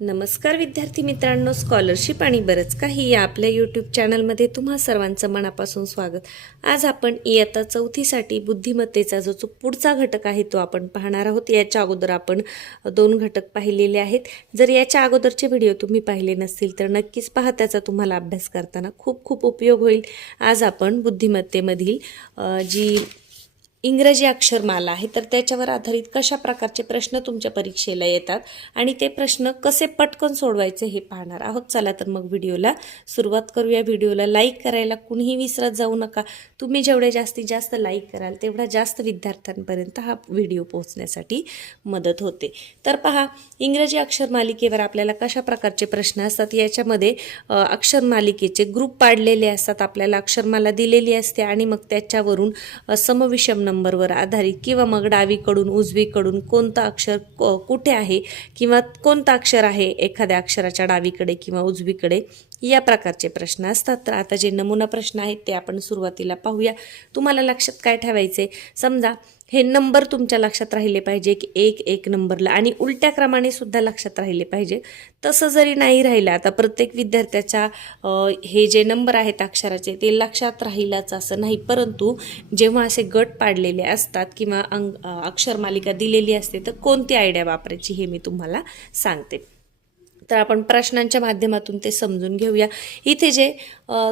नमस्कार विद्यार्थी मित्रांनो स्कॉलरशिप आणि बरंच काही या आपल्या यूट्यूब चॅनलमध्ये तुम्हा सर्वांचं मनापासून स्वागत. आज आपण इयत्ता चौथीसाठी बुद्धिमत्तेचा जो जो पुढचा घटक आहे तो आपण पाहणार आहोत. याच्या अगोदर आपण दोन घटक पाहिलेले आहेत. जर याच्या अगोदरचे व्हिडिओ तुम्ही पाहिले नसतील तर नक्कीच पहा त्याचा तुम्हाला अभ्यास करताना खूप खूप उपयोग होईल. आज आपण बुद्धिमत्तेमधील जी इंग्रजी अक्षरमाला आहे तर त्याच्यावर आधारित कशा प्रकारचे प्रश्न तुमच्या परीक्षेला येतात आणि ते प्रश्न कसे पटकन सोडवायचे हे पाहणार आहोत. चला तर मग व्हिडिओला सुरुवात करूया. व्हिडिओला लाईक करायला कुणीही विसरत जाऊ नका. तुम्ही जेवढे जास्तीत जास्त लाईक कराल तेवढा जास्त विद्यार्थ्यांपर्यंत हा व्हिडिओ पोहोचण्यासाठी मदत होते. तर पहा इंग्रजी अक्षर मालिकेवर आपल्याला कशा प्रकारचे प्रश्न असतात? याच्यामध्ये अक्षरमालिकेचे ग्रुप पाडलेले असतात आपल्याला अक्षरमाला दिलेली असते आणि मग त्याच्यावरून समविषम नंबरवर आधारित किंवा मग डावीकडून उजवीकडून कोणतं अक्षर क- कुठे आहे किंवा कोणतं अक्षर आहे एखाद्या अक्षराच्या डावीकडे किंवा उजवीकडे या प्रकारचे प्रश्न असतात. तर आता जे नमुना प्रश्न आहेत ते आपण सुरुवातीला पाहूया. तुम्हाला लक्षात काय ठेवायचे समजा हे नंबर तुमच्या लक्षात राहिले पाहिजे की एक एक नंबरला. आणि उलट्या क्रमाने सुद्धा लक्षात राहिले पाहिजे. तसं जरी नाही राहिलं आता प्रत्येक विद्यार्थ्याच्या हे जे नंबर आहेत अक्षराचे ते लक्षात राहिलाच असं नाही. परंतु जेव्हा असे गट पाडलेले असतात किंवा अंग अक्षरमालिका दिलेली असते तर कोणती आयडिया वापरायची हे मी तुम्हाला सांगते. तर आपण प्रश्नांच्या माध्यमातून ते समजून घेऊया. इथे जे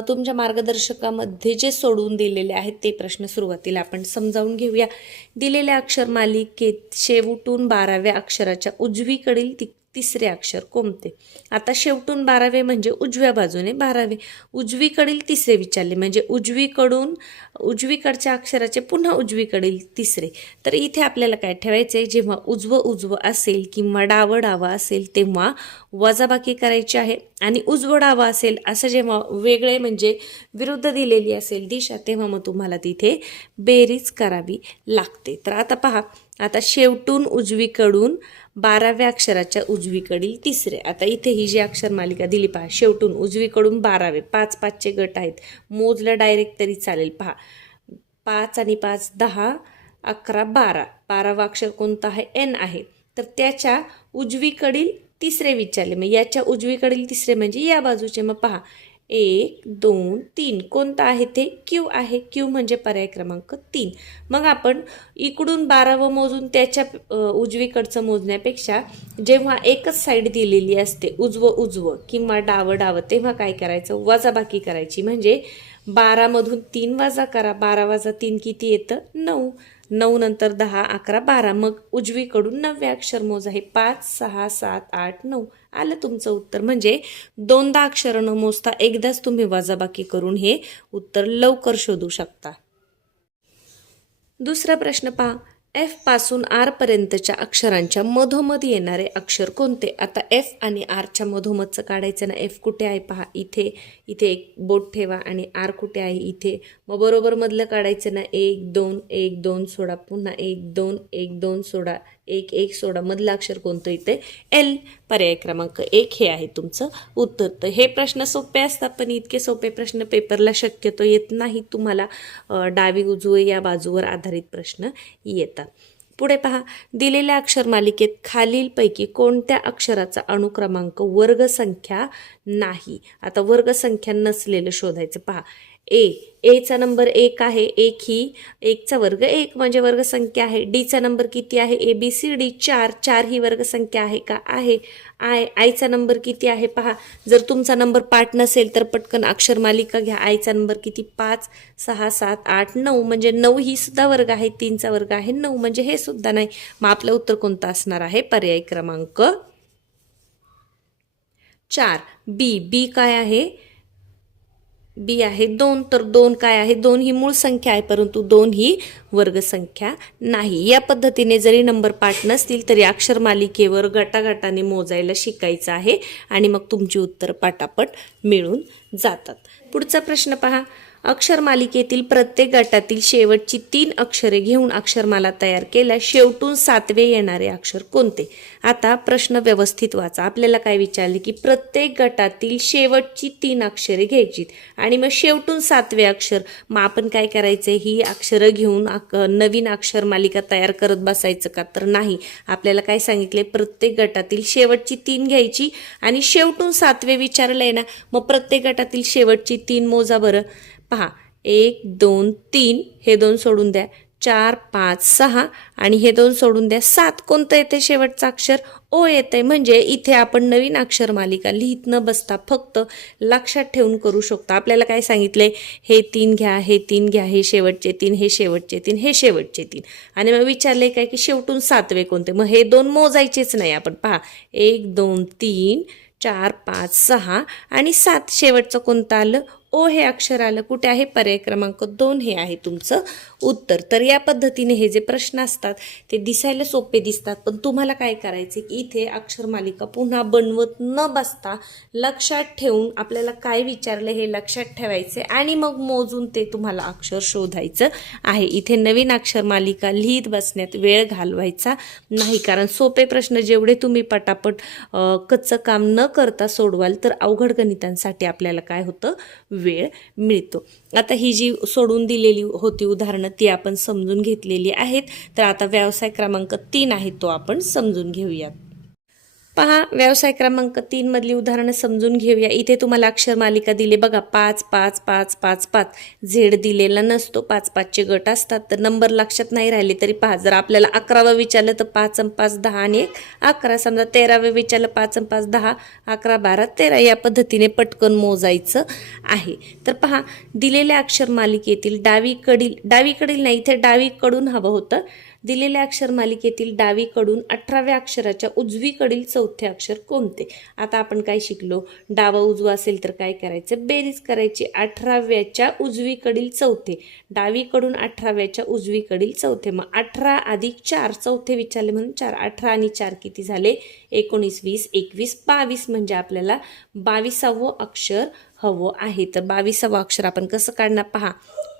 तुमच्या मार्गदर्शकामध्ये जे सोडून दिलेले आहेत ते प्रश्न सुरुवातीला आपण समजावून घेऊया. दिलेल्या अक्षरमालिकेत शेवटून बाराव्या अक्षराच्या उजवीकडील ति तिसरे अक्षर कोणते आता शेवटून बारावे म्हणजे उजव्या बाजूने बारावे. उजवीकडील तिसरे विचारले म्हणजे उजवीकडून उजवीकडच्या अक्षराचे पुन्हा उजवीकडील तिसरे. तर इथे आपल्याला काय ठेवायचं आहे जेव्हा उजवं उजवं असेल किंवा डावं डावं असेल तेव्हा वजाबाकी करायची आहे. आणि उजवं डावं असेल असं जेव्हा वेगळे म्हणजे विरुद्ध दिलेली असेल दिशा तेव्हा मग तुम्हाला तिथे बेरीज करावी लागते. तर आता पहा आता शेवटून उजवीकडून बाराव्या अक्षराच्या उजवीकडील तिसरे. आता इथे ही जी अक्षर मालिका दिली पहा. शेवटून उजवीकडून बारावे. पाच पाचचे गट आहेत. मोजलं डायरेक्ट तरी चालेल. पहा. पाच आणि पाच दहा अकरा बारा. बारावा अक्षर कोणतं आहे? एन आहे. तर त्याच्या उजवीकडील तिसरे विचारले. मग याच्या उजवीकडील तिसरे म्हणजे या बाजूचे. मग पहा. एक दोन तीन. कोणतं आहे ते? क्यू आहे. क्यू म्हणजे पर्याय क्रमांक तीन. मग आपण इकडून बारावं मोजून त्याच्या उजवीकडचं मोजण्यापेक्षा जेव्हा एकच साईड दिलेली असते उजवं उजवं किंवा डावं डावं तेव्हा काय करायचं? वजाबाकी करायची. म्हणजे बारामधून तीन वजा करा. बारा वजा तीन किती येतं? नऊ. नऊ नंतर दहा अकरा बारा. मग उजवीकडून नववे अक्षर मोज. आहे पाच सहा सात आठ नऊ. आलं तुमचं उत्तर. म्हणजे दोनदा अक्षर न मोजता एकदाच तुम्ही वजाबाकी करून हे उत्तर लवकर शोधू शकता. दुसरा प्रश्न पहा. एफपासून आर पर्यंतच्या अक्षरांच्या मधोमध येणारे अक्षर कोणते? आता एफ आणि आरच्या मधोमधचं काढायचं ना एफ कुठे आहे पहा? इथे इथे एक बोट ठेवा आणि आर कुठे आहे? इथे. मग बरोबर मधलं काढायचं ना एक दोन एक दोन सोडा. पुन्हा एक दोन एक दोन सोडा. एक एक सोडा. मधलं अक्षर कोणतं इथे? एल पर्याय क्रमांक एक हे आहे तुमचं उत्तर. तर हे प्रश्न सोपे असतात पण इतके सोपे प्रश्न पेपरला शक्यतो येत नाही. तुम्हाला डावी उजवे या बाजूवर आधारित प्रश्न येतात. पुढे पहा. दिलेल्या अक्षर मालिकेत खालीलपैकी कोणत्या अक्षराचा अनुक्रमांक वर्गसंख्या नाही? आता वर्गसंख्या नसलेलं शोधायचं. पहा. ए एचा नंबर एक आहे एक ही एकचा वर्ग एक म्हणजे वर्गसंख्या आहे. डीचा नंबर किती आहे? ए बी सी डी चार चार ही वर्गसंख्या आहे का? आहे. आय आयचा नंबर किती आहे? पहा जर तुमचा नंबर पाठ नसेल तर पटकन अक्षर मालिका घ्या. आयचा नंबर किती? पाच सहा सात आठ नऊ म्हणजे नऊ ही सुद्धा वर्ग आहे. तीनचा वर्ग आहे. नऊ म्हणजे हे सुद्धा नाही. मग आपलं उत्तर कोणतं असणार आहे? पर्याय क्रमांक चार. बी बी काय आहे? बी आहे दोन तर दोन काय आहे? दोन ही मूळ संख्या आहे परंतु दोन ही वर्गसंख्या नाही. या पद्धतीने जरी नंबर पाठ नसतील तरी अक्षर मालिकेवर गटागटाने मोजायला शिकायचं आहे आणि मग तुमची उत्तर पाटापट मिळून जातात. पुढचा प्रश्न पहा. अक्षरमालिकेतील प्रत्येक गटातील शेवटची तीन अक्षरे घेऊन अक्षरमाला तयार केल्या शेवटून सातवे येणारे अक्षर कोणते? आता प्रश्न व्यवस्थित वाचा. आपल्याला काय विचारले की प्रत्येक गटातील शेवटची तीन अक्षरे घ्यायची आणि मग शेवटून सातवे अक्षर मग आपण काय करायचं ही अक्षरं घेऊन नवीन अक्षर मालिका तयार करत बसायचं का? तर नाही. आपल्याला काय सांगितले प्रत्येक गटातील शेवटची तीन घ्यायची आणि शेवटून सातवे विचारलंय ना मग प्रत्येक गटातील शेवटची तीन मोजा बरं. पहा एक दोन तीन हे दोन सोडून द्या. चार पाच सहा आणि हे दोन सोडून द्या. सात कोणतं येते शेवटचं अक्षर? ओ येते म्हणजे इथे आपण नवीन अक्षर मालिका लिहित न बसता फक्त लक्षात ठेवून करू शकतो. आपल्याला काय सांगितलंय? हे तीन घ्या हे तीन घ्या हे शेवटचे तीन हे शेवटचे तीन हे शेवटचे तीन. आणि मग विचारले काय की शेवटून सातवे कोणते? मग हे दोन मोजायचेच नाही आपण. पहा एक दोन तीन चार पाच सहा आणि सात शेवटचं कोणतं आलं? ओ हे अक्षर आलं कुठे आहे? पर्याय क्रमांक दोन हे आहे तुमचं उत्तर. तर या पद्धतीने हे जे प्रश्न असतात ते दिसायला सोपे दिसतात पण तुम्हाला काय करायचे की इथे अक्षरमालिका पुन्हा बनवत न बसता लक्षात ठेवून आपल्याला काय विचारलं हे लक्षात ठेवायचे आणि मग मोजून ते तुम्हाला अक्षर शोधायचं आहे. इथे नवीन अक्षरमालिका लिहित बसण्यात वेळ घालवायचा नाही कारण सोपे प्रश्न जेवढे तुम्ही पटापट कच्चं काम न करता सोडवाल तर अवघड गणितांसाठी आपल्याला काय होतं? वेळ मिळतो. आता ही जी सोडून दिलेली होती उदाहरणं ती आपण समजून घेतलेली आहेत. तर आता व्यवसाय क्रमांक तीन आहे तो आपण समजून घेऊयात. पहा व्यवसाय क्रमांक तीन मधली उदाहरणं समजून घेऊया. इथे तुम्हाला अक्षर मालिका दिली. बघा पाच पाच पाच पाच पाच. झेड दिलेला नसतो. पाच पाचचे गट असतात. तर नंबर लक्षात नाही राहिले तरी पहा जर आपल्याला अकरावं विचारलं तर पाच अन पाच दहा आणि एक अकरा. समजा तेरावं विचारलं पाच अन पाच दहा अकरा बारा तेरा. या पद्धतीने पटकन मोजायचं आहे. तर पहा दिलेल्या अक्षर मालिकेतील डावीकडील डावीकडील नाही इथे डावीकडून हवं होतं. दिलेल्या अक्षर मालिकेतील डावीकडून अठराव्या अक्षराच्या उजवीकडील चौथे अक्षर कोणते? आता आपण काय शिकलो? डावा उजवा असेल तर काय करायचं? बेरीज करायची. अठराव्याच्या उजवीकडील चौथे. डावीकडून अठराव्याच्या उजवीकडील चौथे. मग अठरा अधिक चार चौथे विचारले म्हणून चार. अठरा आणि चार किती झाले? एकोणीस वीस एकवीस बावीस. म्हणजे आपल्याला बावीसावं अक्षर हवं आहे. तर बावीसावं अक्षर आपण कसं काढणार? पहा.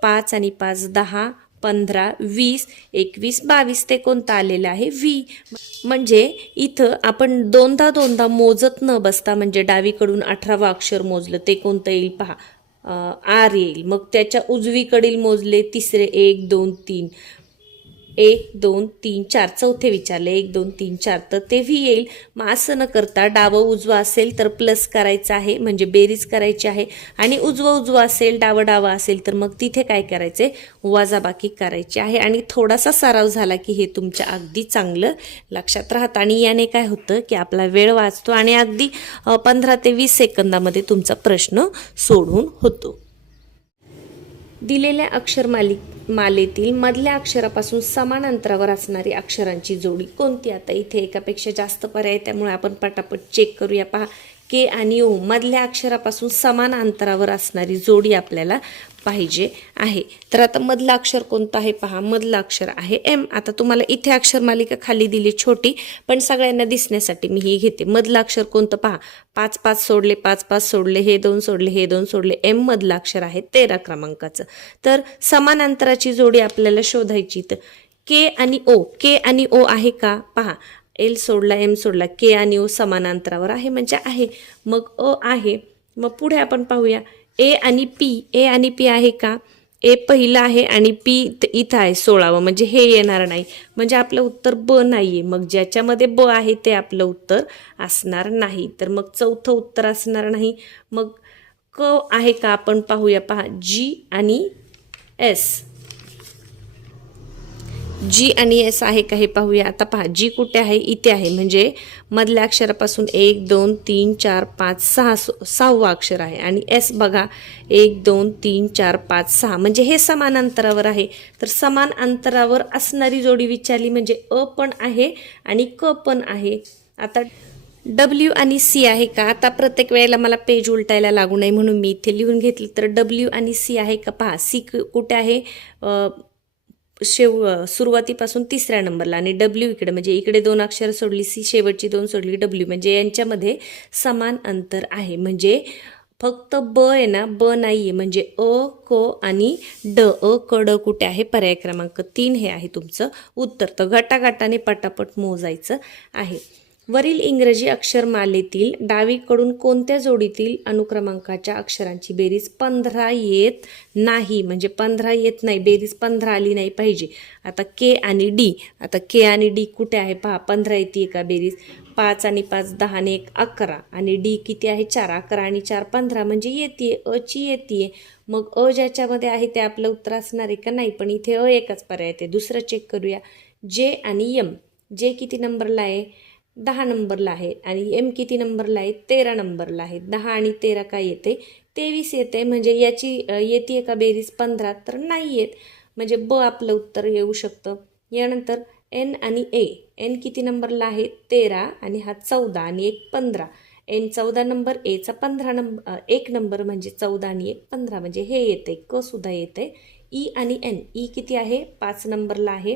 पाच आणि पाच दहा पंधरा वीस एकवीस बावीस ते कोणतं आलेलं आहे? व्ही. म्हणजे इथं आपण दोनदा दोनदा मोजत न बसता म्हणजे डावीकडून अठरावं अक्षर मोजलं ते कोणतं येईल पहा. आर येईल. मग त्याच्या उजवीकडील मोजले तिसरे एक दोन तीन. एक दोन तीन चार चौथे विचारले. एक दोन तीन चार. तर ते व्ही येईल. मग असं न करता डावं उजवं असेल तर प्लस करायचं आहे. म्हणजे बेरीज करायची आहे. आणि उजवं उजवं असेल डावं डावं असेल तर मग तिथे काय करायचे वाजाबाकी करायची आहे. आणि थोडासा सराव झाला की हे तुमच्या अगदी चांगलं लक्षात राहतं. आणि याने काय होतं की आपला वेळ वाचतो आणि अगदी पंधरा ते वीस सेकंदामध्ये तुमचा प्रश्न सोडून होतो. दिलेल्या अक्षरमालिक मालेतील मधल्या अक्षरापासून समान अंतरावर असणारी अक्षरांची जोडी कोणती? आता इथे एकापेक्षा जास्त पर्याय त्यामुळे आपण पटापट चेक करूया. पहा के आणि ओ मधल्या अक्षरापासून समान अंतरावर असणारी जोडी आपल्याला पाहिजे आहे. तर आता मधला अक्षर कोणतं आहे पहा. मधलं अक्षर आहे एम आता तुम्हाला इथे अक्षर मालिका खाली दिली छोटी पण सगळ्यांना दिसण्यासाठी मी ही घेते. मधलं अक्षर कोणतं पहा. पाच पाच सोडले पाच पाच सोडले हे दोन सोडले हे दोन सोडले. एम मधलं अक्षर आहे तेरा क्रमांकाचं. तर समान अंतराची जोडी आपल्याला शोधायची तर के आणि ओ के आणि ओ आहे का? पहा. एल सोडला एम सोडला. के आणि ओ समान अंतरावर आहे म्हणजे आहे. मग अ आहे. मग पुढे आपण पाहूया. ए आणि पी ए आणि पी आहे का? ए पहिलं आहे आणि पी इथं आहे सोळावं. म्हणजे हे येणार नाही. म्हणजे आपलं उत्तर ब नाही आहे मग ज्याच्यामध्ये ब आहे ते आपलं उत्तर असणार नाही. तर मग चौथं उत्तर असणार नाही. मग क आहे का आपण पाहूया. पहा जी आणि एस. जी आणि एस आहे का हे पाहूया. आता पहा जी कुठे आहे इथे आहे. म्हणजे मधल्या अक्षरापासून एक दोन तीन चार पाच सहा सहावं अक्षर आहे. आणि एस बघा एक दोन तीन चार पाच सहा. म्हणजे हे समान अंतरावर आहे. तर समान अंतरावर असणारी जोडी विचारली म्हणजे अ पण आहे आणि क पण आहे. आता डब्ल्यू आणि सी आहे का? आता प्रत्येक वेळेला मला पेज उलटायला लागू नये म्हणून मी इथे लिहून घेतलं. तर डब्ल्यू आणि सी आहे का? पहा सी कुठे आहे? शेव सुरुवातीपासून तिसऱ्या नंबरला आणि डब्ल्यू इकडे म्हणजे इकडे दोन अक्षर सोडली सी शेवटची दोन सोडली डब्ल्यू म्हणजे यांच्यामध्ये समान अंतर आहे. म्हणजे फक्त ब आहे ना ब नाही आहे म्हणजे अ क आणि ड अ क ड कुठे आहे? पर्याय क्रमांक तीन हे आहे तुमचं उत्तर. तर गटागटाने पटापट मोजायचं आहे. वरील इंग्रजी अक्षरमालेतील डावीकडून कोणत्या जोडीतील अनुक्रमांकाच्या अक्षरांची बेरीज पंधरा येत नाही? म्हणजे पंधरा येत नाही बेरीज पंधरा आली नाही पाहिजे. आता के आणि डी. आता के आणि डी कुठे आहे? पहा पंधरा येते का बेरीज. पाच आणि पाच दहा आणि एक अकरा. आणि डी किती आहे? चार. अकरा आणि चार पंधरा. म्हणजे येते अची येते. मग अ ज्याच्यामध्ये आहे ते आपलं उत्तर असणार आहे का? नाही पण इथे अ एकच पर्याय येते. दुसरं चेक करूया. जे आणि यम जे किती नंबरला आहे? दहा नंबरला आहे आणि एम किती नंबरला आहे? तेरा नंबरला आहे. दहा आणि तेरा काय येते? तेवीस येते. म्हणजे याची येते का बेरीज पंधरा तर नाही येत. म्हणजे ब आपलं उत्तर येऊ शकतं. यानंतर एन आणि ए एन किती नंबरला आहे? तेरा आणि हा चौदा आणि एक पंधरा. एन चौदा नंबर एचा पंधरा नंबर एक नंबर म्हणजे चौदा आणि एक पंधरा. म्हणजे हे येते. क सुद्धा येते. ई आणि एन ई e किती आहे? पाच नंबरला आहे.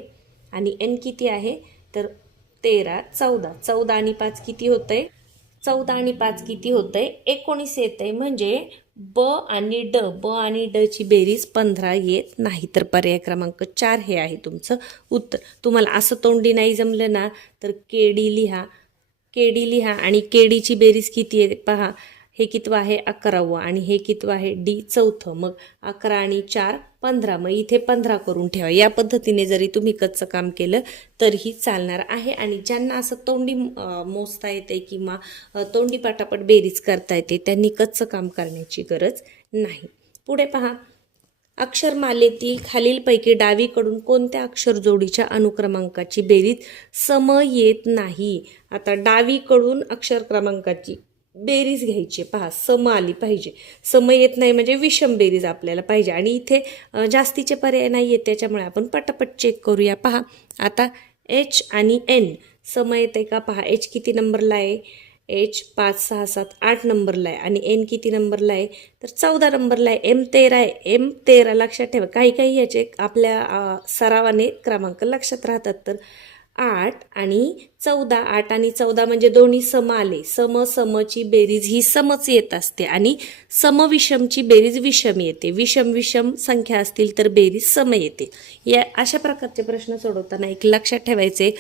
आणि एन किती आहे? तर तेरा चौदा. चौदा आणि पाच किती होतंय? चौदा आणि पाच किती होतंय? एकोणीस येतंय. म्हणजे ब आणि ड. ब आणि ड ची बेरीज पंधरा येत नाही. तर पर्याय क्रमांक चार हे आहे तुमचं उत्तर. तुम्हाला असं तोंडी नाही जमलं ना तर केडी लिहा. केडी लिहा आणि केडीची बेरीज किती आहे पहा. हे कितवं आहे? अकरावं. आणि हे कितवं आहे? डी चौथं. मग अकरा आणि चार पंधरा मग इथे पंधरा करून ठेवा. या पद्धतीने जरी तुम्ही कच्चं काम केलं तरीही चालणार आहे. आणि ज्यांना असं तोंडी मोजता येते किंवा तोंडी पाटापट बेरीज करता येते त्यांनी कच्चं काम करण्याची गरज नाही. पुढे पहा. अक्षरमालेतील खालीलपैकी डावीकडून कोणत्या अक्षरजोडीच्या अनुक्रमांकाची बेरीज सम येत नाही? आता डावीकडून अक्षर क्रमांकाची बेरीज घ्यायची. पहा सम आली पाहिजे. सम येत नाही म्हणजे विषम बेरीज आपल्याला पाहिजे. आणि इथे जास्तीचे पर्याय नाही आहेत त्याच्यामुळे आपण पटापट चेक करूया. पहा आता एच आणि एन सम येते का? पहा एच किती नंबरला आहे? एच पाच सहा सात आठ नंबरला आहे. आणि एन किती नंबरला आहे? तर चौदा नंबरला आहे. एम तेरा आहे. एम तेरा लक्षात ठेवा. काही काही याचे आपल्या सरावाने क्रमांक लक्षात राहतात. तर आठ आणि चौदा आठ आणि चौदा म्हणजे दोन्ही सम आले. सम समची बेरीज ही समच येत असते आणि समविषमची बेरीज विषम येते. विषम विषम संख्या असतील तर बेरीज सम येते. या अशा प्रकारचे प्रश्न सोडवताना एक लक्षात ठेवायचे.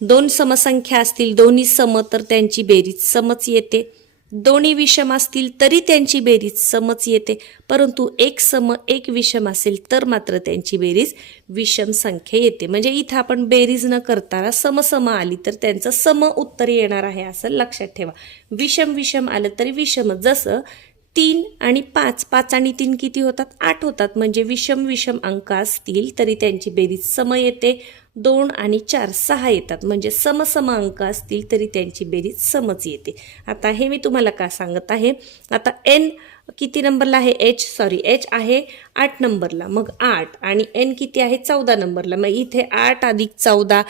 दोन समसंख्या असतील दोन्ही सम तर त्यांची बेरीज समच येते. दोन्ही विषम असतील तरी त्यांची बेरीज समच येते. परंतु एक सम एक विषम असेल तर मात्र त्यांची बेरीज विषम संख्या येते. म्हणजे इथं आपण बेरीज न करताना समसम आली तर त्यांचं सम उत्तर येणार आहे असं लक्षात ठेवा. विषम विषम आलं तरी विषम. जसं तीन आणि पाच पाच आणि तीन किती होतात? आठ होतात. म्हणजे विषम विषम अंक असतील तरी त्यांची बेरीज सम येते. दोन आणि चार सहा येतात. म्हणजे समसम अंक असतील तरी त्यांची बेरीज समच येते. आता हे मी तुम्हाला का सांगत आहे? आता एन किती नंबरला आहे? एच सॉरी एच आहे आठ नंबरला. मग आठ आणि एन किती आहे? चौदा नंबरला. मग इथे आठ अधिक चौदा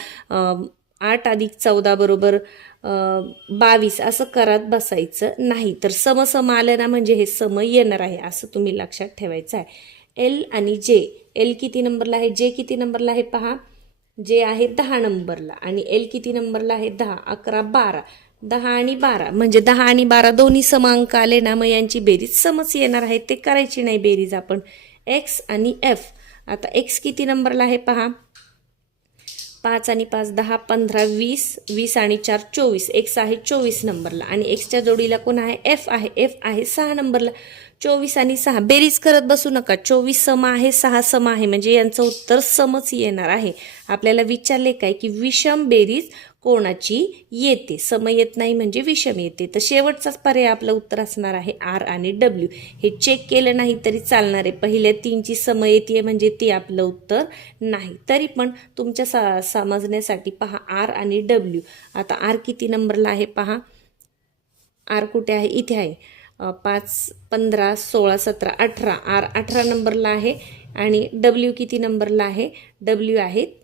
आठ अधिक चौदा बरोबर बावीस असं करत बसायचं नाही. तर समसम आलं ना म्हणजे हे सम येणार आहे असं तुम्ही लक्षात ठेवायचं आहे. एल आणि जे एल किती नंबरला आहे? जे किती नंबरला आहे? पहा. जे आहे दहा नंबरला आणि एल किती नंबरला आहे? दहा अकरा बारा. दहा आणि बारा. म्हणजे दहा आणि बारा दोन्ही समांक आले ना मग यांची बेरीज समज येणार आहे. ते करायची नाही बेरीज आपण. एक्स आणि एफ आता एक्स किती नंबरला आहे पहा? पाच आणि पाच दहा पंधरा वीस वीस आणि चार चोवीस. एक्स आहे चोवीस नंबरला आणि एक्सच्या जोडीला कोण आहे? एफ आहे. एफ आहे सहा नंबरला. चोवीस आणि सहा. बेरीज करत बसू नका. चोवीस सम आहे सहा सम आहे. म्हणजे यांचं उत्तर समच येणार आहे. आपल्याला विचारले काय की विषम बेरीज कोणाची येते? सम येत नाही म्हणजे विषम येते. तर शेवटचाच पर्याय आपलं उत्तर असणार आहे आर आणि डब्ल्यू. हे चेक केलं नाही तरी चालणार आहे. पहिल्या तीनची सम येते म्हणजे ती आपलं उत्तर नाही. तरी पण तुमच्या सा समजण्यासाठी पहा आर आणि डब्ल्यू. आता आर किती नंबरला आहे पहा. आर कुठे आहे? इथे आहे. पाच पंधरा सोळा सतरा अठरा. आर अठरा नंबरला आहे आणि डब्ल्यू किती नंबरला आहे? डब्ल्यू आहे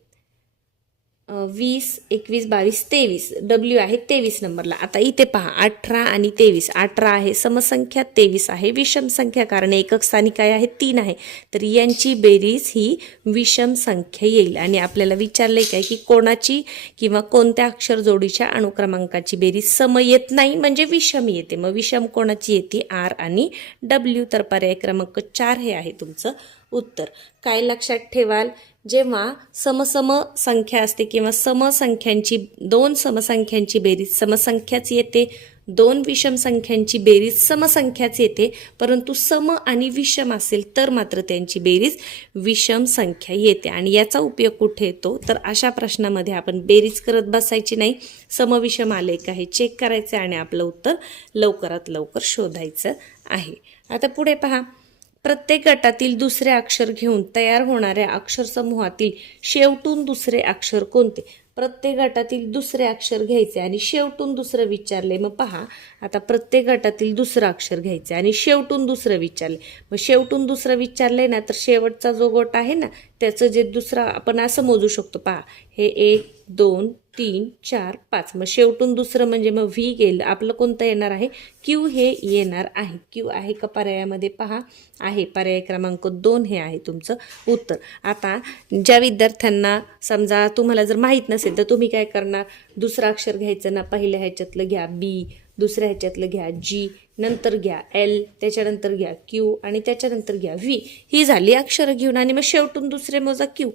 वीस एकवीस बावीस तेवीस. डब्ल्यू आहे तेवीस नंबरला. आता इथे पहा अठरा आणि तेवीस. अठरा आहे समसंख्या तेवीस आहे विषम संख्या कारण एकक स्थानी काय आहे तीन आहे. तर यांची बेरीज ही विषम संख्या येईल. आणि आपल्याला विचारले काय की कोणाची किंवा कोणत्या अक्षर जोडीच्या अणुक्रमांकाची बेरीज सम येत नाही म्हणजे विषम येते. मग विषम कोणाची येते? आर आणि डब्ल्यू तर पर्याय क्रमांक चार हे आहे तुमचं उत्तर. काय लक्षात ठेवाल? जेव्हा समसम संख्या असते किंवा समसंख्यांची दोन समसंख्यांची बेरीज समसंख्याच येते दोन विषम संख्यांची बेरीज समसंख्याच येते परंतु सम आणि विषम असेल तर मात्र त्यांची बेरीज विषम संख्या येते. आणि याचा उपयोग कुठे येतो? तर अशा प्रश्नामध्ये आपण बेरीज करत बसायची नाही. समविषम आले का हे चेक करायचं आणि आपलं उत्तर लवकरात लवकर शोधायचं आहे. आता पुढे पहा. प्रत्येक गटातील दुसरे अक्षर घेऊन तयार होणाऱ्या अक्षरसमूहातील शेवटून दुसरे अक्षर कोणते? प्रत्येक गटातील दुसरे अक्षर घ्यायचे आणि शेवटून दुसरं विचारले. मग पहा आता प्रत्येक गटातील दुसरं अक्षर घ्यायचे आणि शेवटून दुसरं विचारले. मग शेवटून दुसरं विचारले ना तर शेवटचा जो गट आहे ना त्याचं जे दुसरा आपण असं मोजू शकतो. पहा हे एक दोन तीन चार पाच. मग शेवटून दुसरं म्हणजे मग व्ही गेलं. आपलं कोणतं येणार आहे? क्यू हे येणार आहे. क्यू आहे का पर्यायामध्ये? पहा. आहे. पर्याय क्रमांक दोन हे आहे तुमचं उत्तर. आता ज्या विद्यार्थ्यांना समजा तुम्हाला जर माहीत नसेल तर तुम्ही काय करणार? दुसरं अक्षर घ्यायचं ना. पहिल्या ह्याच्यातलं घ्या बी दुसऱ्या ह्याच्यातलं घ्या जी नंतर घ्या एल त्याच्यानंतर घ्या क्यू आणि त्याच्यानंतर घ्या व्ही ही झाली अक्षरं घेऊन आणि मग शेवटून दुसरे मोजा क्यू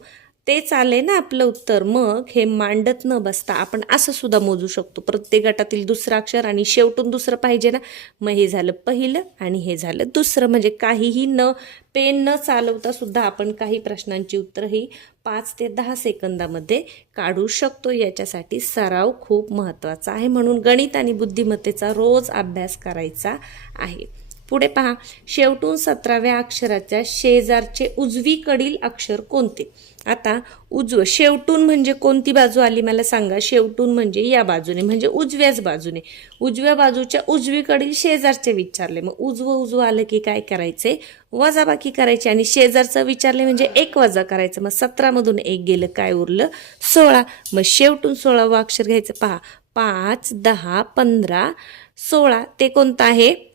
तेच आले ना आपलं उत्तर. मग हे मांडत न बसता आपण असं सुद्धा मोजू शकतो. प्रत्येक गटातील दुसरं अक्षर आणि शेवटून दुसरं पाहिजे ना? मग हे झालं पहिलं आणि हे झालं दुसरं. म्हणजे काहीही न पेन न चालवता सुद्धा आपण काही प्रश्नांची उत्तरं ही पाच ते दहा सेकंदामध्ये काढू शकतो. याच्यासाठी सराव खूप महत्त्वाचा आहे म्हणून गणित आणि बुद्धिमत्तेचा रोज अभ्यास करायचा आहे. पुढे पहा. शेवटून सतराव्या अक्षराच्या शेजारचे उजवीकडील अक्षर कोणते? आता उजवं. शेवटून म्हणजे कोणती बाजू आली मला सांगा? शेवटून म्हणजे या बाजूने म्हणजे उजव्याच बाजूने. उजव्या बाजूच्या उजवीकडील शेजारचे विचारले. मग उजवं उजवं आलं की काय करायचे? वजाबाकी करायची आणि शेजारचं विचारले म्हणजे एक वजा करायचं. मग सतरामधून एक गेलं काय उरलं? सोळा. मग शेवटून सोळावं अक्षर घ्यायचं. पहा. पाच दहा पंधरा सोळा. ते कोणतं आहे?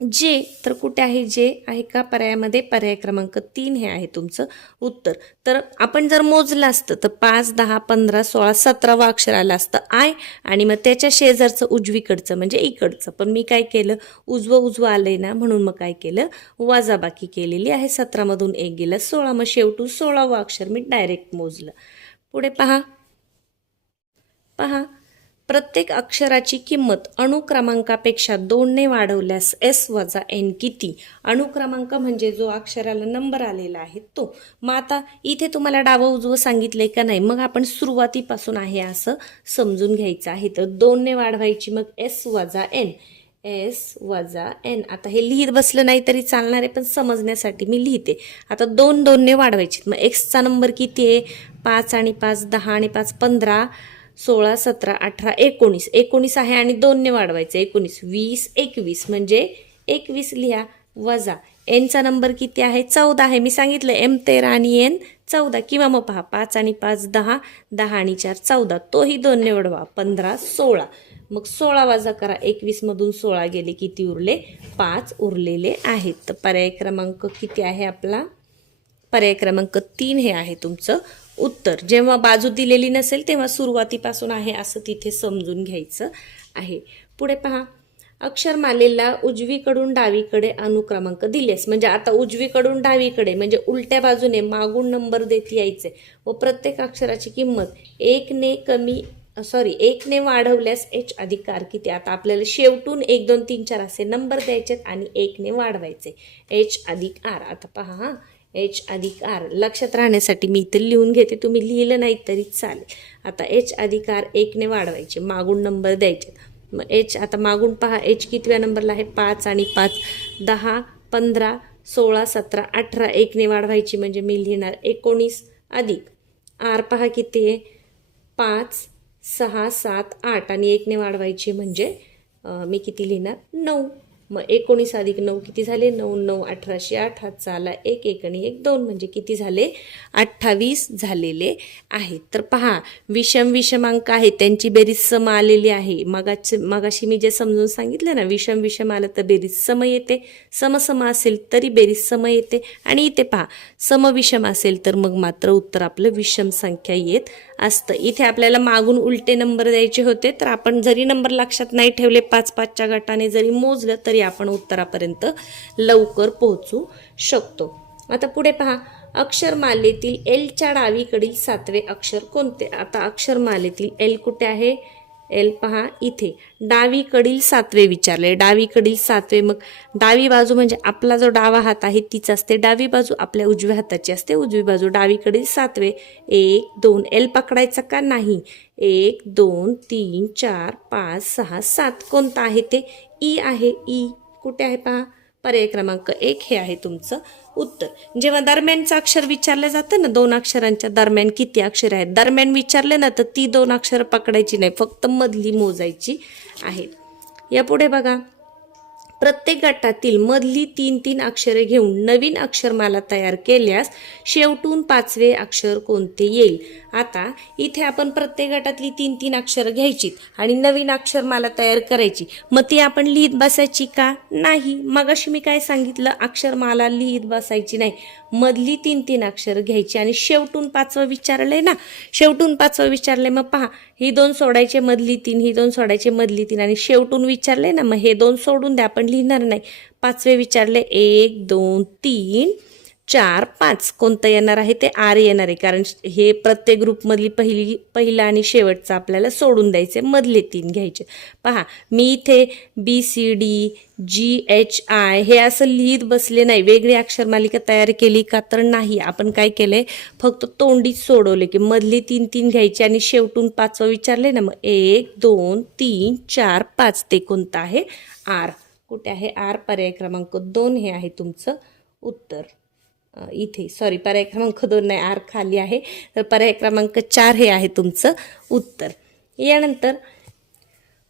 जे तर कुठे आहे? जे आहे का पर्यायामध्ये पर्याय क्रमांक तीन हे आहे तुमचं उत्तर. तर आपण जर मोजलं असतं तर पाच दहा पंधरा सोळा सतरावं अक्षर आलं असतं आय आणि मग त्याच्या शेजारचं उजवीकडचं म्हणजे इकडचं. पण मी काय केलं? उजवं उजवं आलंय ना म्हणून मग काय केलं? वाजाबाकी केलेली आहे. सतरामधून एक गेलं. सोळा मग शेवटून सोळावं अक्षर मी डायरेक्ट मोजलं. पुढे पहा. पहा. प्रत्येक अक्षराची किंमत अणुक्रमांकापेक्षा दोनने वाढवल्यास एस वजा एन किती? अणुक्रमांक म्हणजे जो अक्षराला नंबर आलेला आहे तो. मग आता इथे तुम्हाला डावं उजवं सांगितलंय का नाही? मग आपण सुरुवातीपासून आहे असं समजून घ्यायचं आहे. तर दोनने वाढवायची मग एस वजा एन. एस वजा एन. आता हे लिहित बसलं नाही तरी चालणार आहे पण समजण्यासाठी मी लिहिते. आता दोन दोनने वाढवायचे. मग एक्सचा नंबर किती आहे? पाच आणि पाच दहा आणि पाच पंधरा. सोळा सतरा अठरा एकोणीस. एकोणीस आहे आणि दोनने वाढवायचं. एकोणीस वीस एकवीस. म्हणजे एकवीस लिहा वजा. एनचा नंबर किती आहे? चौदा आहे. मी सांगितलं एम तेरा आणि एन चौदा. किंवा मग पहा पाच आणि पाच दहा. दहा आणि चार चौदा. तोही दोनने वाढवा. पंधरा सोळा. मग सोळा वाजा करा. एकवीसमधून सोळा गेले किती उरले? पाच उरलेले आहेत. तर पर्याय क्रमांक किती आहे आपला? पर्याय क्रमांक तीन हे आहे तुमचं. उत्तर. जेव्हा बाजू दिलेली नसेल तेव्हा सुरुवातीपासून आहे असं तिथे समजून घ्यायचं आहे. पुढे पहा. अक्षरमालेला उजवीकडून डावीकडे अनुक्रमांक दिलेस. म्हणजे आता उजवीकडून डावीकडे म्हणजे उलट्या बाजूने मागून नंबर देत यायचे व प्रत्येक अक्षराची किंमत एकने कमी सॉरी एकने वाढवल्यास एच अधिकार किती? आता आपल्याला शेवटून एक दोन तीन चार असे नंबर द्यायचेत आणि एकने वाढवायचे. एच अधिक आर आता पहा हां. एच अधिक आर लक्षात राहण्यासाठी मी इथे लिहून घेते. तुम्ही लिहिलं नाही तरी चालेल. आता एच अधिक आर एकने वाढवायचे. मागून नंबर द्यायचे. मग एच आता मागून पहा एच कितव्या नंबरला आहे? पाच आणि पाच. दहा पंधरा सोळा सतरा अठरा एकने वाढवायची. म्हणजे मी लिहिणार एकोणीस अधिक. आर पहा किती आहे? पाच सहा सात आठ आणि एकने वाढवायची म्हणजे मी किती लिहिणार? नऊ. मग एकोणीस अधिक नऊ किती झाले? नऊ नऊ अठराशे आठ. हातचा आला एक एक आणि एक दोन म्हणजे किती झाले? अठ्ठावीस झालेले आहेत. तर पहा विषम विषमांक आहेत त्यांची बेरीज सम आलेली आहे. मगाच मगाशी मी जे समजून सांगितलं ना विषम विषम आलं तर बेरीज सम येते. समसम असेल तरी बेरीज सम येते. आणि इथे पहा समविषम असेल तर मग मात्र उत्तर आपलं विषम संख्या येत असतं. इथे आपल्याला मागून उलटे नंबर द्यायचे होते. तर आपण जरी नंबर लक्षात नाही ठेवले पाच पाचच्या गटाने जरी मोजलं तरी आपण उत्तरापर्यंत लवकर पोहोचू शकतो. आता पुढे पहा. अक्षरमालेतील एलच्या डावीकडील सातवे अक्षर कोणते? आता अक्षरमालेतील एल कुठे आहे? एल पहा इथे. डावीकडील सातवे विचारले. डावीकडील सातवे मग डावी बाजू म्हणजे आपला जो डावा हात आहे तीच असते. डावी बाजू आपल्या उजव्या हाताची असते. उजवी बाजू डावीकडील सातवे. एक दोन. एल पकडायचा का? नाही. एक दोन तीन चार पाच सहा सात. कोणता आहे ते? ई आहे ई. कुठे आहे पहा? पर्याय क्रमांक एक हे आहे तुमचं उत्तर. जेव्हा दरम्यानचं अक्षर विचारलं जातं ना दोन अक्षरांच्या दरम्यान किती अक्षर आहेत? दरम्यान विचारले ना तर ती दोन अक्षर पकडायची नाही फक्त मधली मोजायची आहेत. यापुढे बघा. प्रत्येक गटातील मधली तीन तीन अक्षरे घेऊन नवीन अक्षरमाला तयार केल्यास शेवटून पाचवे अक्षर कोणते येईल? आता इथे आपण प्रत्येक गटातली तीन तीन अक्षरं घ्यायची आणि नवीन अक्षरमाला तयार करायची. मग ती आपण लिहित बसायची का? नाही. मग अशी मी काय सांगितलं? अक्षरमाला लिहित बसायची नाही. मधली तीन तीन अक्षरं घ्यायची. आणि शेवटून पाचवं विचारलंय ना? शेवटून पाचवं विचारलंय मग पहा. ही दोन सोडायचे मधली तीन ही दोन सोडायचे मधली तीन. आणि शेवटून विचारले ना मग हे दोन सोडून द्या आपण लिहिणार नाही. पाचवे विचारले एक दोन तीन. चार पाच कोणतं येणार आहे ते आर येणार आहे. कारण हे प्रत्येक ग्रुपमधली पहिली पहिला आणि शेवटचा आपल्याला सोडून द्यायचे मधले तीन घ्यायचे. पहा मी इथे B C D G H I हे असं लिहित बसले नाही. वेगळी अक्षरमालिका तयार केली का तर नाही. आपण काय केलंय? फक्त तोंडीच सोडवले की मधली तीन तीन घ्यायची आणि शेवटून पाचवं विचारले ना मग एक दोन तीन चार पाच ते कोणतं आहे? आर. कुठे आहे? आर पर्याय क्रमांक दोन हे आहे तुमचं उत्तर. इथे. सॉरी पर्याय क्रमांक दोन नाही आर खाली आहे. तर पर्याय क्रमांक चार हे आहे तुमचं उत्तर. यानंतर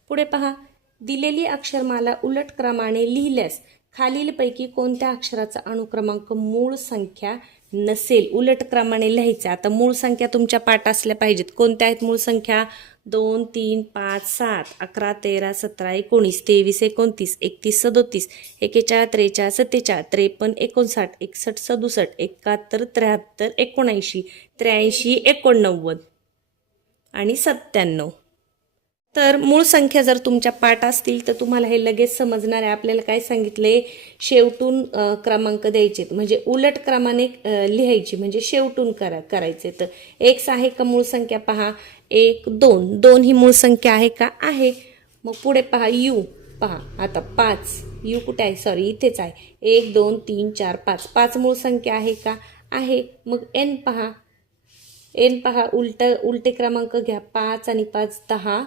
पुढे पहा. दिलेली अक्षरमाला उलट क्रमाने लिहिल्यास खालीलपैकी कोणत्या अक्षराचा अनुक्रमांक मूळ संख्या नसेल उलट क्रमाने लिहायचं. आता मूळ संख्या तुमच्या पाठ असल्या पाहिजेत. कोणत्या आहेत मूळ संख्या? दोन तीन पाच सात अकरा तेरा सतरा एकोणीस तेवीस एकोणतीस एकतीस सदोतीस एकेचाळीस त्रेचाळीस सत्तेचाळीस त्रेपन्न एकोणसाठ एकसष्ट सदुसष्ट एकाहत्तर त्र्याहत्तर एकोणऐंशी त्र्याऐंशी एकोणनव्वद आणि सत्त्याण्णव. तर मूळ संख्या जर तुमच्या पाठ असतील तर तुम्हाला हे लगेच समजणार आहे. आपल्याला काय सांगितले? शेवटून क्रमांक द्यायचे म्हणजे उलट क्रमाने लिहायची. म्हणजे शेवटून करा करायचे. तर एक्स आहे का मूळ संख्या? पहा. एक दोन. दोन ही मूळ संख्या आहे का? आहे. मग पुढे पहा. यू. पहा. आता पाच. यू कुठे आहे? सॉरी इथेच आहे. एक दोन तीन चार पाच. पाच मूळ संख्या आहे का? आहे. मग एन पहा. एन पहा. उलट उलटे क्रमांक घ्या. पाच आणि पाच दहा.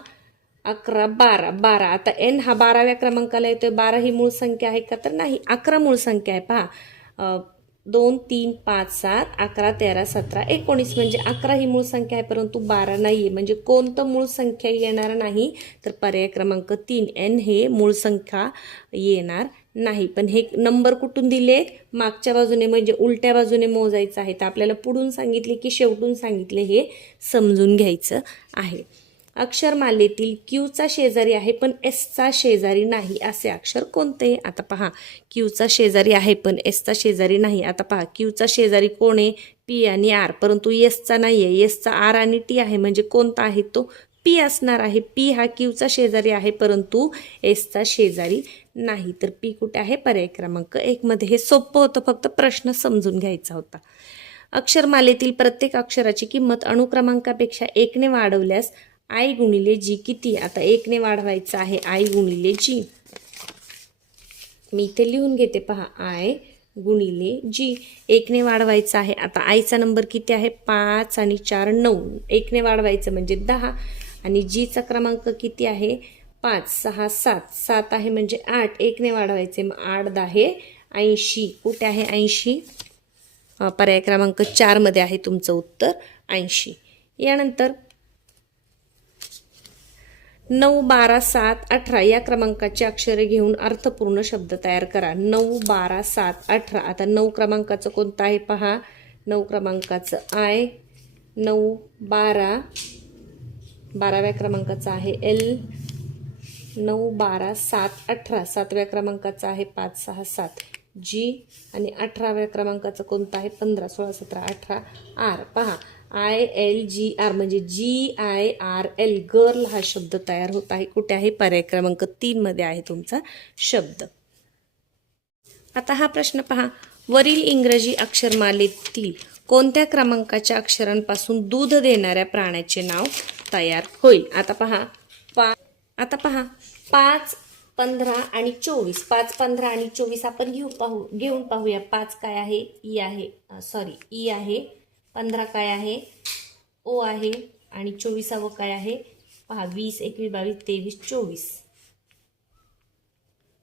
अकरा बारा बारा. आता एन हा बाराव्या क्रमांकाला येतोय. बारा ही मूळ संख्या आहे का तर नाही. अकरा मूळ संख्या आहे. पहा. दोन तीन पाच सात अकरा तेरा सतरा एकोणीस. म्हणजे अकरा ही मूळ संख्या आहे परंतु बारा नाही आहे म्हणजे कोणतं मूळ संख्या येणार नाही तर पर्याय क्रमांक तीन. एन हे मूळ संख्या येणार नाही. पण हे नंबर कुठून दिले? मागच्या बाजूने म्हणजे उलट्या बाजूने मोजायचं आहे. तर आपल्याला पुढून सांगितले की शेवटून सांगितले हे समजून घ्यायचं आहे. अक्षरमालेतील क्यूचा शेजारी आहे पण एसचा शेजारी नाही असे अक्षर कोणते आता पहा क्यूचा शेजारी आहे पण एसचा शेजारी नाही. आता पहा क्यूचा शेजारी कोण आहे? पी आणि आर परंतु एसचा नाही आहे एसचा आर आणि टी आहे म्हणजे कोणता आहे तो? पी असणार आहे. पी हा क्यूचा शेजारी आहे परंतु एसचा शेजारी नाही. तर पी कुठे आहे? पर्याय क्रमांक एकमध्ये हे सोपं होतं फक्त प्रश्न समजून घ्यायचा होता. अक्षरमालेतील प्रत्येक अक्षराची किंमत अणुक्रमांकापेक्षा एकने वाढवल्यास आई गुणिले जी किती? आता एकने वाढवायचं आहे आई गुणिले जी. मी इथे लिहून घेते पहा. आय गुणिले जी. एकने वाढवायचं आहे. आता आईचा नंबर किती आहे? पाच आणि चार नऊ. एकने वाढवायचं म्हणजे दहा. आणि जीचा क्रमांक किती आहे? पाच सहा सात. सात आहे म्हणजे आठ. एकने वाढवायचे. मग आठ दहा ऐंशी. कुठे आहे ऐंशी? पर्याय क्रमांक चारमध्ये आहे तुमचं उत्तर ऐंशी. यानंतर नऊ बारा सात अठरा या क्रमांकाची अक्षरे घेऊन अर्थपूर्ण शब्द तयार करा. नऊ बारा सात अठरा. आता नऊ क्रमांकाचं कोणतं आहे पहा. नऊ क्रमांकाचं आय. नऊ बारा. बाराव्या क्रमांकाचं आहे एल. नऊ बारा सात अठरा. सातव्या क्रमांकाचं आहे पाच सहा सात. जी. आणि अठराव्या क्रमांकाचं कोणतं आहे? पंधरा सोळा सतरा अठरा आर. पहा. आय एल जी आर म्हणजे G I R L girl हा शब्द तयार होत आहे. कुठे आहे? पर्याय क्रमांक तीनमध्ये आहे तुमचा शब्द. आता हा प्रश्न पहा. वरील इंग्रजी अक्षरमालेतील कोणत्या क्रमांकाच्या अक्षरांपासून दूध देणाऱ्या प्राण्याचे नाव तयार होईल? आता पहा. पा आता पहा. पाच पंधरा आणि चोवीस. पाच पंधरा आणि चोवीस आपण घेऊ पाहू घेऊन पाहूया. पाच काय आहे? ई आहे सॉरी ई आहे पंधरा काय आहे? ओ आहे आणि चोवीसावं काय आहे? पहा वीस एकवीस बावीस तेवीस चोवीस.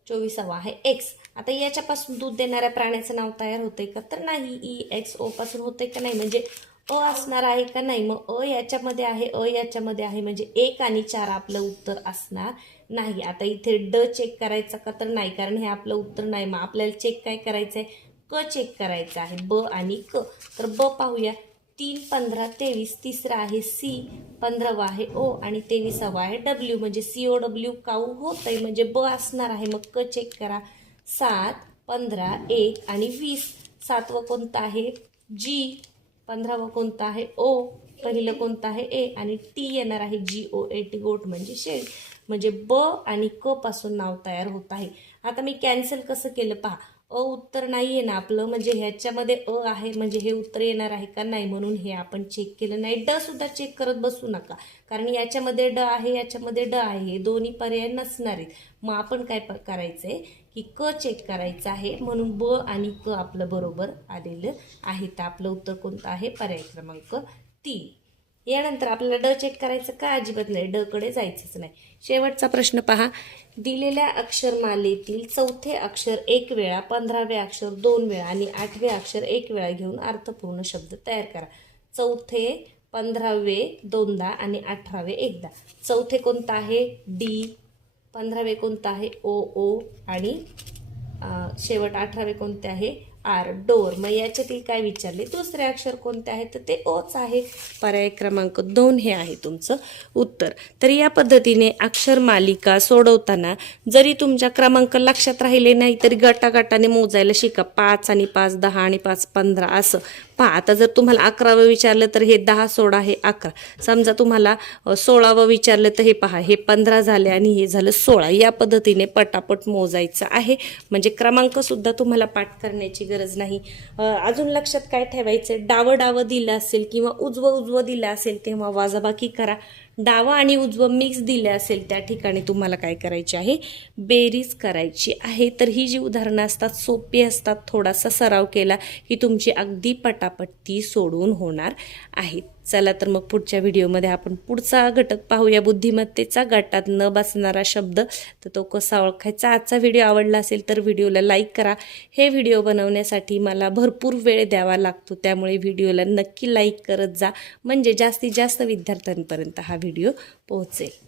चोवीसावा आहे. एक्स आता याच्यापासून दूध देणाऱ्या प्राण्याचं नाव तयार होतंय का? तर नाही. ई एक्स ओ पासून होतंय का नाही? म्हणजे अ असणार आहे का नाही? मग अ याच्यामध्ये आहे अ याच्यामध्ये आहे. म्हणजे एक आणि चार आपलं उत्तर असणार नाही. आता इथे ड चेक करायचा का तर नाही? कारण हे आपलं उत्तर नाही. मग आपल्याला चेक काय करायचं आहे क चेक करायचं आहे. ब आणि क. तर ब पाहूया. तीन पंधरा तेवीस तिसरा आहे सी पंधरावा आहे ओ आणि तेवीसावा आहे डब्ल्यू. म्हणजे सी ओ डब्ल्यू काऊ होतंय? आहे म्हणजे ब असणार आहे. मग क चेक करा. सात पंधरा एक आणि वीस. सातवं कोणतं आहे? जी पंधरावं कोणतं आहे? ओ पहिलं कोणतं आहे? ए आणि टी येणार आहे जी ओ ए टी गोट म्हणजे शेळी म्हणजे ब आणि क पासून नाव तयार होत आहे. आता मी कॅन्सल कसं केलं पहा? अ उत्तर नाही आहे ना. आपलं म्हणजे ह्याच्यामध्ये अ आहे म्हणजे हे उत्तर येणार आहे का नाही म्हणून हे आपण चेक केलं नाही. ड सुद्धा चेक करत बसू नका. कारण याच्यामध्ये ड आहे याच्यामध्ये ड आहे. हे दोन्ही पर्याय नसणार आहेत. मग आपण काय प- करायचंय की क चेक करायचं आहे म्हणून ब आणि क आपलं बरोबर आलेलं आहे. तर आपलं उत्तर कोणतं आहे? पर्याय क्रमांक तीन. यानंतर आपल्याला ड चेक करायचं का? अजिबात नाही. डकडे जायचंच नाही. शेवटचा प्रश्न पहा. दिलेल्या अक्षरमालेतील चौथे अक्षर एक वेळा पंधरावे अक्षर दोन वेळा आणि आठवे अक्षर एक वेळा घेऊन अर्थपूर्ण शब्द तयार करा. चौथे पंधरावे दोनदा आणि अठरावे एकदा. चौथे कोणतं आहे? डी पंधरावे कोणतं आहे? ओ ओ आणि शेवट अठरावे कोणते आहे? R door. मग याच्यातील काय विचारले? दुसरे अक्षर कोणते आहे तर ते ओच आहे. पर्याय क्रमांक दोन हे आहे तुमचं उत्तर. तर या पद्धतीने अक्षर मालिका सोडवताना जरी तुमच्या क्रमांक लक्षात राहिले नाही तरी गटागटाने मोजायला शिका. पाच आणि पाच दहा आणि पाच पंधरा असं. पहा आता जर तुम्हाला अकरावं विचारलं तर हे दहा सोळा हे अकरा. समजा तुम्हाला सोळावं विचारलं तर हे पहा हे पंधरा झाले आणि हे झालं सोळा. या पद्धतीने पटापट मोजायचं आहे. म्हणजे क्रमांकसुद्धा तुम्हाला पाठ करण्याची गरज नाही. अजून लक्षात काय ठेवायचं डावं डावं दिलं असेल किंवा उजवं उजवं दिलं असेल तेव्हा वाजाबाकी करा. डावा आणि उजवं मिक्स दिले असेल त्या ठिकाणी तुम्हाला काय करायचे आहे? बेरीज करायची आहे. तर ही जी उदाहरणं असतात सोपी असतात थोडासा सराव केला की तुमची अगदी पटापट ती सोडून होणार आहेत चला तर मग पुढच्या व्हिडिओमध्ये आपण पुढचा घटक पाहूया बुद्धिमत्तेचा गटात न बसणारा शब्द तर तो कसा ओळखायचा? आजचा व्हिडिओ आवडला असेल तर व्हिडिओला लाईक करा. हे व्हिडिओ बनवण्यासाठी मला भरपूर वेळ द्यावा लागतो त्यामुळे व्हिडिओला नक्की लाईक करत जा. म्हणजे जास्तीत जास्त विद्यार्थ्यांपर्यंत हा व्हिडिओ पोहोचेल.